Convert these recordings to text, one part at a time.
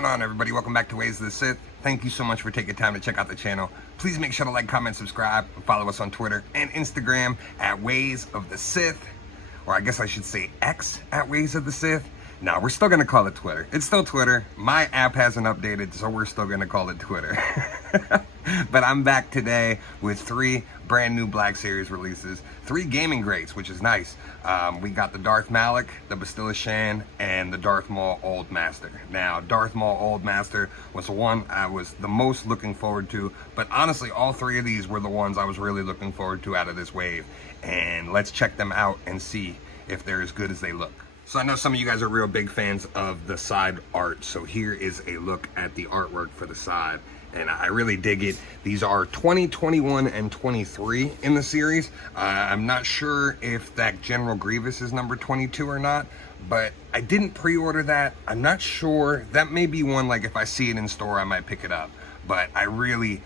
going on, everybody? Welcome back to Ways of the Sith. Thank you so much for taking time to check out the channel. Please make sure to like, comment, subscribe, and follow us on Twitter and Instagram at Ways of the Sith. Or I guess I should say X at Ways of the Sith. No, we're still going to call it Twitter. It's still Twitter. My app hasn't updated, so we're still going to call it Twitter. But I'm back today with 3 brand new Black Series releases. 3 gaming greats, which is nice. We got the Darth Malek, the Bastilla Shan, and the Darth Maul Old Master. Now, Darth Maul Old Master was the one I was the most looking forward to. But honestly, all 3 of these were the ones I was really looking forward to out of this wave. And let's check them out and see if they're as good as they look. So I know some of you guys are real big fans of the side art. So here is a look at the artwork for the side. And I really dig it. These are 20, 21, and 23 in the series. I'm not sure if that General Grievous is number 22 or not, but I didn't pre-order that. I'm not sure. That may be one, like if I see it in store, I might pick it up. But I really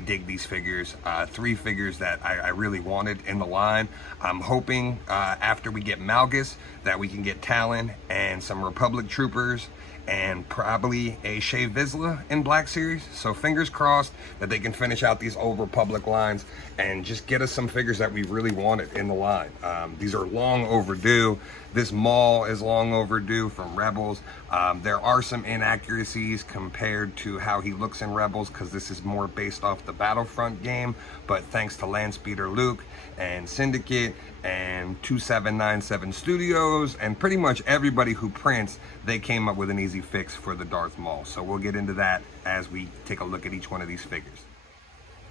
dig these figures. 3 figures that I really wanted in the line. I'm hoping after we get Malgus that we can get Talon and some Republic troopers and probably a Shea Vizsla in Black Series. So fingers crossed that they can finish out these old Republic lines and just get us some figures that we really wanted in the line. These are long overdue. This Maul is long overdue from Rebels. There are some inaccuracies compared to how he looks in Rebels because this is more based off the Battlefront game, but thanks to Landspeeder Luke and Syndicate and 2797 Studios and pretty much everybody who prints, they came up with an easy fix for the Darth Maul. So we'll get into that as we take a look at each one of these figures.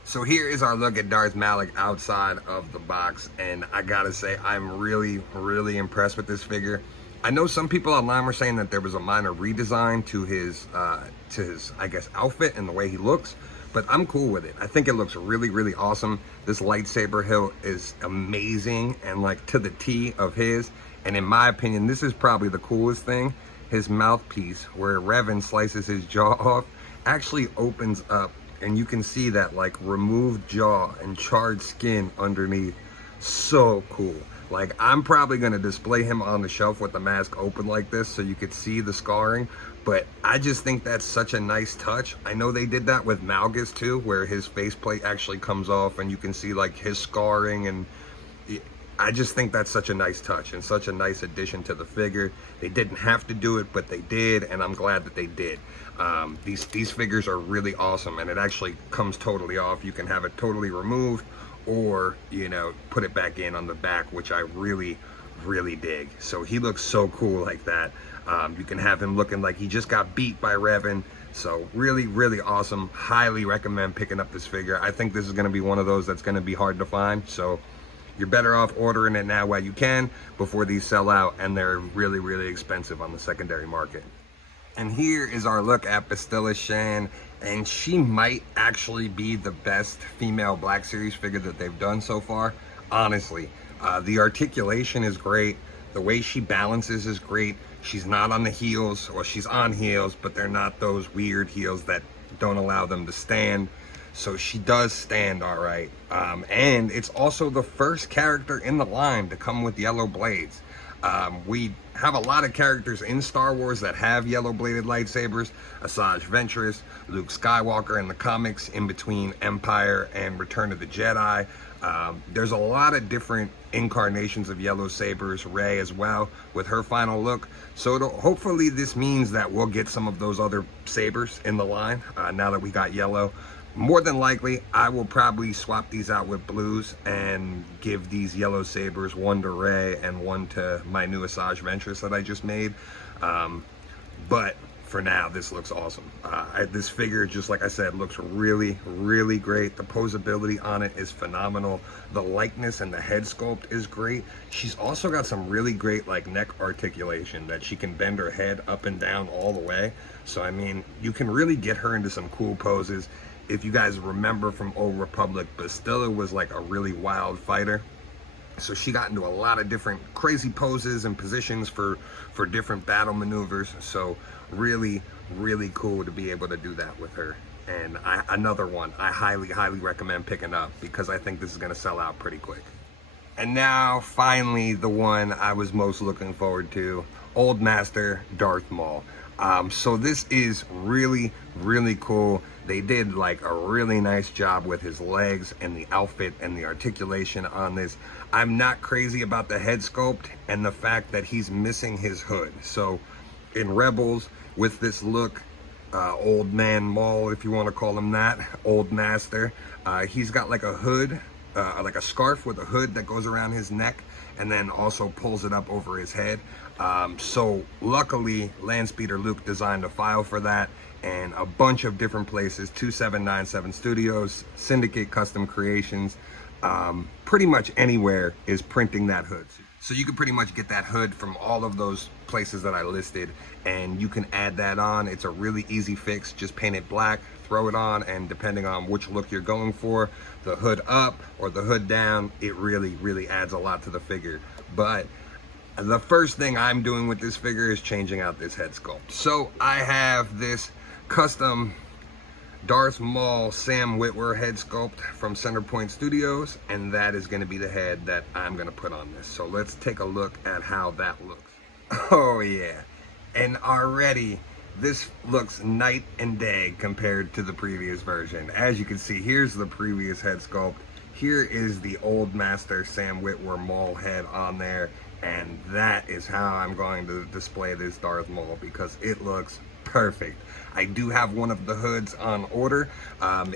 So here is our look at Darth Malek outside of the box, and I gotta say I'm really impressed with this figure. I know some people online were saying that there was a minor redesign to his I guess outfit and the way he looks, but I'm cool with it. I think it looks really awesome. This lightsaber hilt is amazing and like to the T of his, and in my opinion this is probably the coolest thing. His mouthpiece, where Revan slices his jaw off, actually opens up and you can see that like removed jaw and charred skin underneath. So cool. Like, I'm probably gonna display him on the shelf with the mask open like this so you could see the scarring, but I just think that's such a nice touch. I know they did that with Malgus too, where his faceplate actually comes off and you can see like his scarring, and I just think that's such a nice touch and such a nice addition to the figure. They didn't have to do it, but they did, and I'm glad that they did. These figures are really awesome, and it actually comes totally off. You can have it totally removed, or, you know, put it back in on the back, which I really dig. So he looks so cool like that. You can have him looking like he just got beat by Revan. So really awesome. Highly recommend picking up this figure. I think this is going to be one of those that's going to be hard to find. So you're better off ordering it now while you can before these sell out, and they're really expensive on the secondary market. And here is our look at Bastilla Shan, and she might actually be the best female Black Series figure that they've done so far, honestly. The articulation is great. The way she balances is great. She's not on the heels, or she's on heels, but they're not those weird heels that don't allow them to stand. So she does stand all right. And it's also the first character in the line to come with yellow blades. We have a lot of characters in Star Wars that have yellow bladed lightsabers. Asajj Ventress, Luke Skywalker in the comics in between Empire and Return of the Jedi. There's a lot of different incarnations of yellow sabers. Rey as well with her final look. So hopefully this means that we'll get some of those other sabers in the line now that we got yellow. More than likely, I will probably swap these out with blues and give these yellow sabers, one to Rey and one to my new Asajj Ventress that I just made. But for now, this looks awesome. This figure, just like I said, looks really great. The posability on it is phenomenal. The likeness and the head sculpt is great. She's also got some really great like neck articulation that she can bend her head up and down all the way. So I mean, you can really get her into some cool poses. If you guys remember from Old Republic, Bastilla was like a really wild fighter. So she got into a lot of different crazy poses and positions for different battle maneuvers. So really cool to be able to do that with her. And another one I highly recommend picking up because I think this is going to sell out pretty quick. And now finally the one I was most looking forward to, Old Master Darth Maul. So this is really, really cool. They did like a really nice job with his legs and the outfit and the articulation on this. I'm not crazy about the head sculpt and the fact that he's missing his hood. So in Rebels, with this look, old man Maul, if you want to call him that, old master, he's got like a hood, like a scarf with a hood that goes around his neck and then also pulls it up over his head. So luckily Landspeeder Luke designed a file for that, and a bunch of different places, 2797 Studios, Syndicate Custom Creations, pretty much anywhere is printing that hood. So you can pretty much get that hood from all of those places that I listed, and you can add that on. It's a really easy fix. Just paint it black, throw it on, and depending on which look you're going for, the hood up or the hood down, it really, really adds a lot to the figure. But the first thing I'm doing with this figure is changing out this head sculpt. So I have this custom Darth Maul Sam Witwer head sculpt from Centerpoint Studios, and that is going to be the head that I'm going to put on this. So let's take a look at how that looks. Oh yeah, and already this looks night and day compared to the previous version. As you can see, here's the previous head sculpt. Here is the old master Sam Witwer Maul head on there, and that is how I'm going to display this Darth Maul because it looks perfect. I do have one of the hoods on order.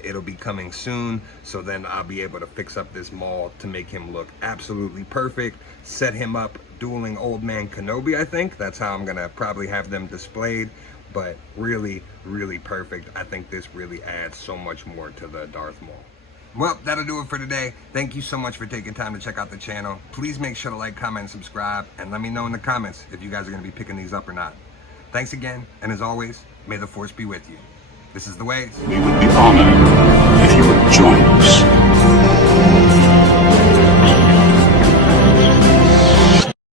It'll be coming soon, so then I'll be able to fix up this Maul to make him look absolutely perfect, set him up dueling Old Man Kenobi. I think that's how I'm gonna probably have them displayed, but really, really perfect. I think this really adds so much more to the Darth Maul. Well, that'll do it for today. Thank you so much for taking time to check out the channel. Please make sure to like, comment, and subscribe, and let me know in the comments if you guys are gonna be picking these up or not. Thanks again, and as always, may the Force be with you. This is The Ways. We would be honored if you would join us.